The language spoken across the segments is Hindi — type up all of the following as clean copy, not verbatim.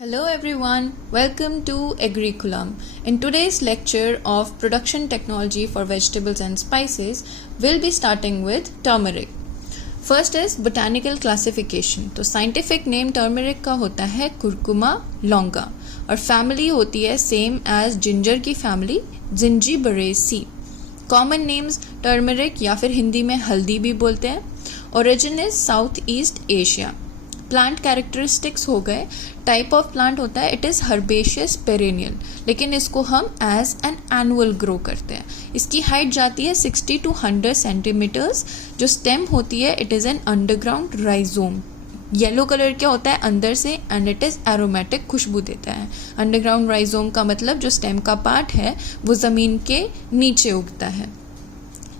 Hello everyone, welcome to Agriculum. In today's lecture of production technology for vegetables and spices, we'll be starting with turmeric. First is botanical classification. तो scientific name turmeric का होता है curcuma longa और family होती है same as ginger की family Zingiberaceae. Common names turmeric या फिर हिंदी में हल्दी भी बोलते हैं. Origin is South East Asia. Plant characteristics हो गए. टाइप ऑफ प्लांट होता है इट इज़ हर्बेशियस पेरेनियल, लेकिन इसको हम एज एन एनुअल ग्रो करते हैं. इसकी हाइट जाती है 60 to 100 सेंटीमीटर्स. जो स्टेम होती है it is an underground rhizome. Yellow colour क्या होता है अंदर से एंड इट इज़ एरोमेटिक, खुशबू देता है. अंडरग्राउंड राइजोम का मतलब जो स्टेम का पार्ट है वो ज़मीन के नीचे उगता है.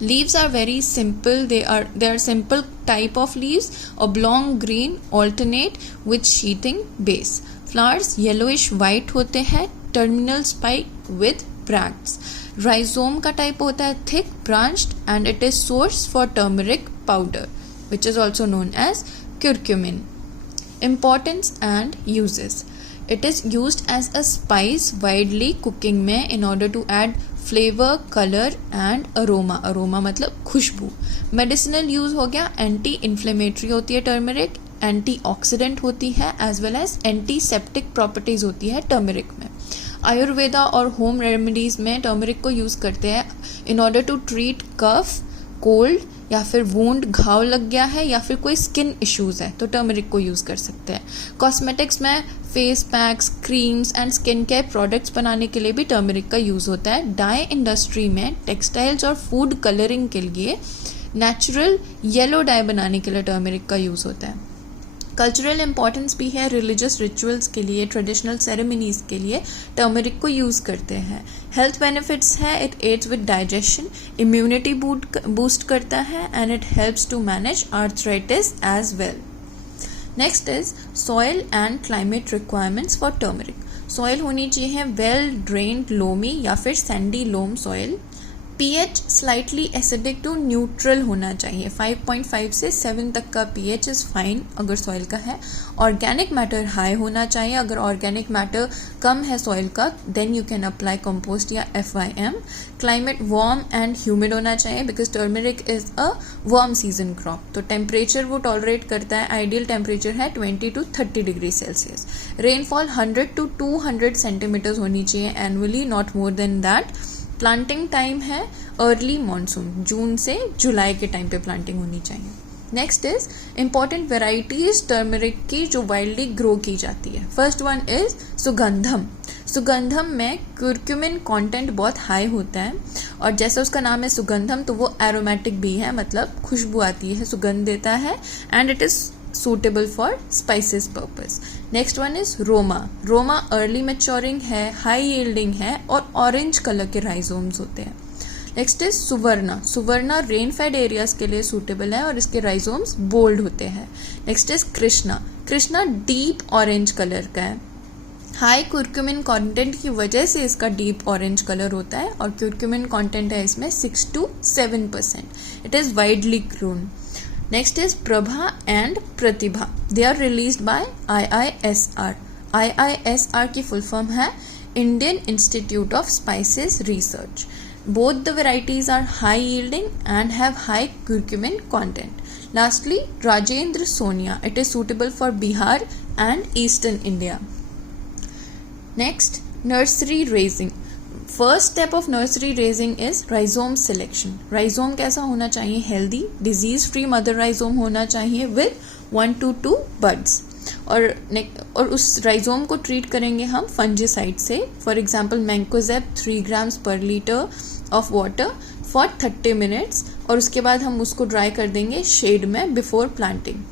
Leaves are very simple. They are simple type of leaves, oblong green, alternate with sheathing base. Flowers yellowish white होते हैं. Terminal spike with bracts. Rhizome का type होता है thick branched and it is source for turmeric powder, which is also known as curcumin. Importance and uses. It is used as a spice widely cooking में in order to add flavor, color and aroma. Aroma मतलब खुशबू. Medicinal use हो गया. एंटी इन्फ्लेमेटरी होती है टर्मरिक, एंटी ऑक्सीडेंट होती है as well as antiseptic properties होती है टर्मरिक में. आयुर्वेदा और होम रेमेडीज में टर्मरिक को यूज़ करते हैं in order to treat cough, cold या फिर वूंड, घाव लग गया है या फिर कोई स्किन इश्यूज है तो टर्मरिक को यूज़ कर सकते हैं. कॉस्मेटिक्स में face packs, creams and skin care products बनाने के लिए भी टर्मरिक का यूज़ होता है. डाई इंडस्ट्री में टेक्सटाइल्स और फूड कलरिंग के लिए नेचुरल येलो डाई बनाने के लिए टर्मरिक का यूज़ होता है. कल्चरल इंपॉर्टेंस भी है. रिलीजियस रिचुअल्स के लिए, ट्रेडिशनल सेरेमनीज के लिए टर्मरिक को यूज़ करते हैं. हेल्थ बेनिफिट्स है. It aids with digestion, immunity boost करता है and it helps to manage arthritis as well. Next is soil and climate requirements for turmeric. Soil होनी चाहिए वेल ड्रेन्ड लोमी या फिर sandy loam soil. pH slightly acidic to neutral होना चाहिए. 5.5 से 7 तक का pH इज़ फाइन अगर सॉइल का है. ऑर्गेनिक मैटर हाई होना चाहिए. अगर ऑर्गेनिक मैटर कम है सॉइल का then you can apply compost या FYM. Climate warm and humid होना चाहिए because turmeric is a warm season crop. तो टेम्परेचर वो टॉलरेट करता है. आइडियल टेम्परेचर है 20 to 30 degree Celsius. Rainfall 100 to 200 centimetres होनी चाहिए annually, not more than that. Planting time है अर्ली मानसून, जून से जुलाई के टाइम पे प्लांटिंग होनी चाहिए. Next is important varieties turmeric की जो वाइल्डली ग्रो की जाती है. First one is Sugandham. Sugandham में क्यूरक्यूमिन कंटेंट बहुत हाई होता है और जैसे उसका नाम है सुगंधम तो वो एरोमेटिक भी है, मतलब खुशबू आती है, सुगंध देता है and it is suitable for spices purpose. Next one is Roma. Roma early maturing है, high yielding है और orange color के rhizomes होते हैं. Next is Suvarna. Suvarna rain fed areas के लिए suitable है और इसके rhizomes bold होते हैं. Next is Krishna. Krishna deep orange color का है. हाई curcumin content की वजह से इसका डीप ऑरेंज कलर होता है और curcumin content है इसमें 6 to 7%. It is widely grown. Next is Prabha and Pratibha. They are released by IISR. IISR की full form है Indian Institute of Spices Research. Both the varieties are high yielding and have high curcumin content. Lastly, Rajendra Sonia. It is suitable for Bihar and Eastern India. Next, nursery raising. First step of nursery raising is rhizome selection. Rhizome कैसा होना चाहिए? Healthy, disease free mother rhizome होना चाहिए विद 1 to 2 बड्स. और उस राइजोम को ट्रीट करेंगे हम फंजीसाइड से. For example mancozeb 3 grams per liter of water for 30 minutes और उसके बाद हम उसको ड्राई कर देंगे शेड में before planting.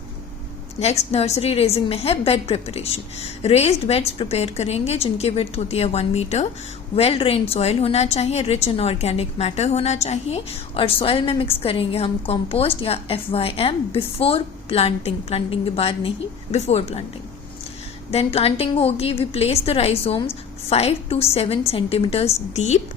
Next nursery raising में है bed preparation. Raised beds prepare करेंगे जिनकी विड्थ होती है 1 मीटर. वेल ड्रेन्ड सॉइल होना चाहिए, रिच इन ऑर्गेनिक मैटर होना चाहिए और सॉइल में मिक्स करेंगे हम कंपोस्ट या FYM बिफोर प्लांटिंग. प्लांटिंग के बाद नहीं, बिफोर प्लांटिंग. देन प्लांटिंग होगी. We place the rhizomes 5 to 7 centimetres deep,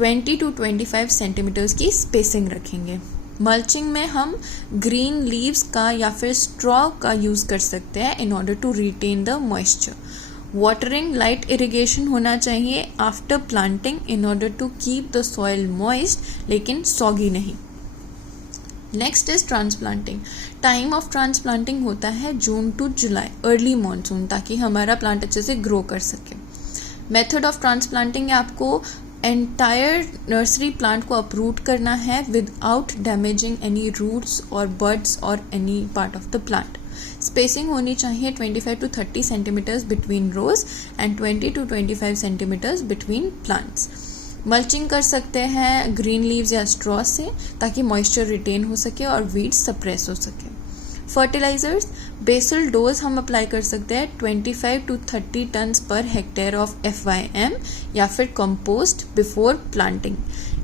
20 to 25 centimetres की स्पेसिंग रखेंगे. मल्चिंग में हम ग्रीन लीव्स का या फिर स्ट्रॉ का यूज़ कर सकते हैं in order to retain the moisture. Watering light irrigation होना चाहिए after planting in order to keep the soil moist, लेकिन सॉगी नहीं। Next is transplanting. Time of transplanting होता है June to July, early monsoon, ताकि हमारा प्लांट अच्छे से ग्रो कर सके। मेथड ऑफ ट्रांसप्लांटिंग है आपको एंटायर नर्सरी प्लांट को अपरूट करना है विदाउट डैमेजिंग एनी रूट्स और बड्स और any part of the plant. Spacing होनी चाहिए 25 to 30 centimetres between rows and 20 to 25 centimetres between plants. Mulching कर सकते हैं ग्रीन लीव्स या स्ट्रॉ से, ताकि मॉइस्चर रिटेन हो सके और वीड्स सप्रेस हो सके। फर्टिलाइजर्स, बेसल डोज हम अप्लाई कर सकते हैं 25 to 30 turns per hectare of FYM या फिर compost before planting.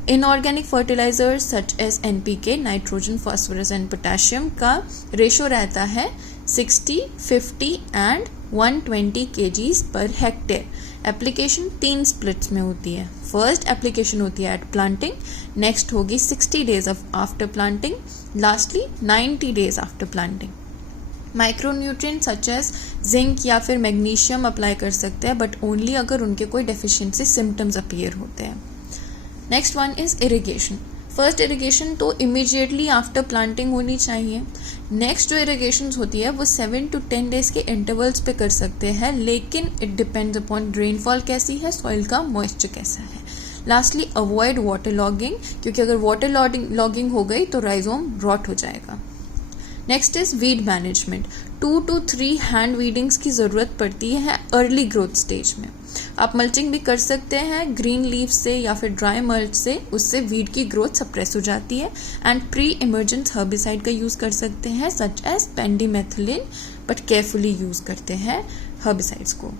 Inorganic fertilisers such as NPK, nitrogen, phosphorus and potassium का रेशो रहता है 60, 50 and 120 kgs per hectare. Application 3 splits में होती है। फर्स्ट एप्लीकेशन होती है एट प्लांटिंग, नेक्स्ट होगी 60 days after planting, lastly 90 days after planting. Micronutrient such as zinc या फिर मैग्नीशियम अप्लाई कर सकते हैं, बट ओनली अगर उनके कोई डेफिशिएंसी सिम्टम्स अपीयर होते हैं। Next one is irrigation. First irrigation तो इमीडिएटली आफ्टर प्लांटिंग होनी चाहिए। नेक्स्ट जो इरिगेशन होती है वो 7 to 10 डेज के इंटरवल्स पे कर सकते हैं, लेकिन इट डिपेंड्स अपॉन रेनफॉल कैसी है, सॉइल का मॉइस्चर कैसा है। लास्टली अवॉइड वाटर लॉगिंग, क्योंकि अगर वाटर लॉगिंग हो गई तो राइजोम रॉट हो जाएगा। Next is weed management. 2 to 3 hand weedings की ज़रूरत पड़ती है अर्ली ग्रोथ स्टेज में। आप मल्चिंग भी कर सकते हैं ग्रीन लीव से या फिर ड्राई मल्च से, उससे वीड की ग्रोथ सप्रेस हो जाती है। एंड प्री इमर्जेंस हर्बिसाइड का यूज़ कर सकते हैं such as pendimethalin, but carefully use करते हैं हर्बिसाइड्स को।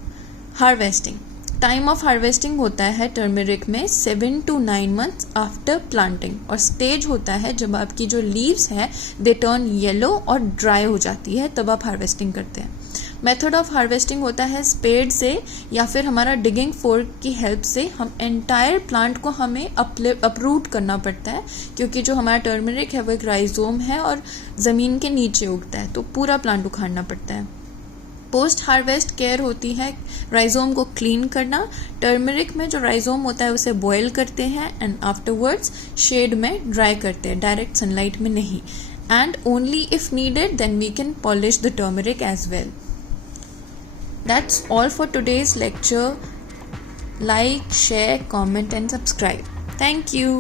हार्वेस्टिंग, टाइम ऑफ हार्वेस्टिंग होता है टर्मेरिक में 7 to 9 months आफ्टर प्लांटिंग, और स्टेज होता है जब आपकी जो लीव्स है दे टर्न येलो और ड्राई हो जाती है, तब आप हार्वेस्टिंग करते हैं। मेथड ऑफ हार्वेस्टिंग होता है स्पेड से या फिर हमारा डिगिंग फोर्क की हेल्प से। हम एंटायर प्लांट को हमें अपरूट करना पड़ता है, क्योंकि जो हमारा टर्मरिक है वो एक राइजोम है और ज़मीन के नीचे उगता है, तो पूरा प्लांट उखाड़ना पड़ता है। पोस्ट हार्वेस्ट केयर होती है राइजोम को क्लीन करना। टर्मरिक में जो राइजोम होता है उसे बॉयल करते हैं एंड आफ्टरवर्ड्स शेड में ड्राई करते हैं, डायरेक्ट सनलाइट में नहीं। And only if needed then we can polish the turmeric as well. That's all for today's lecture. Like, share, comment and subscribe. Thank you.